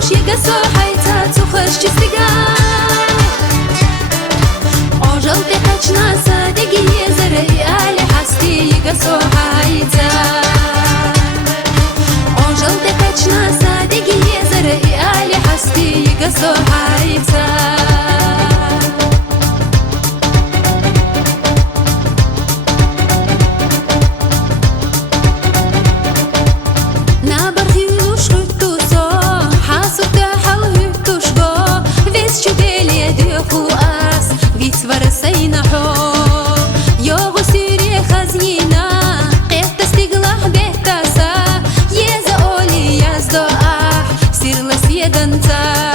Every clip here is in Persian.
خوش يقصو حيتا تخش جستقا عجل بقچنا صادقي زرعي آلي حستي يقصو حيتا عجل بقچنا صادقي زرعي آلي حستي يقصو حيتا ورسينا حو يا غسيري خزينة قيت تستقلح بهتاسا يزا أولي يزدو سير لسيد انتا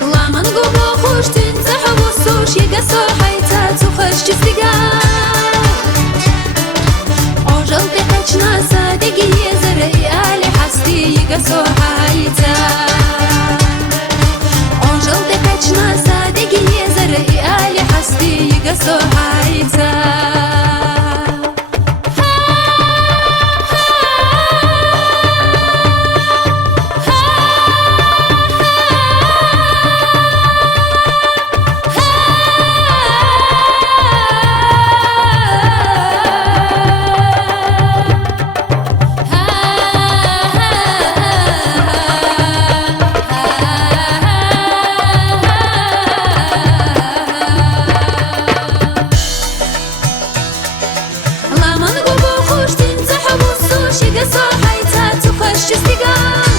لامن قبو خوش تنزح وصوش يقصو حيتا تخش جستقا عجل بقچنا صادقي يزرعي آلي حستي يقصو حيتا يقصو حيتا يقصو حيتا تخش جستقا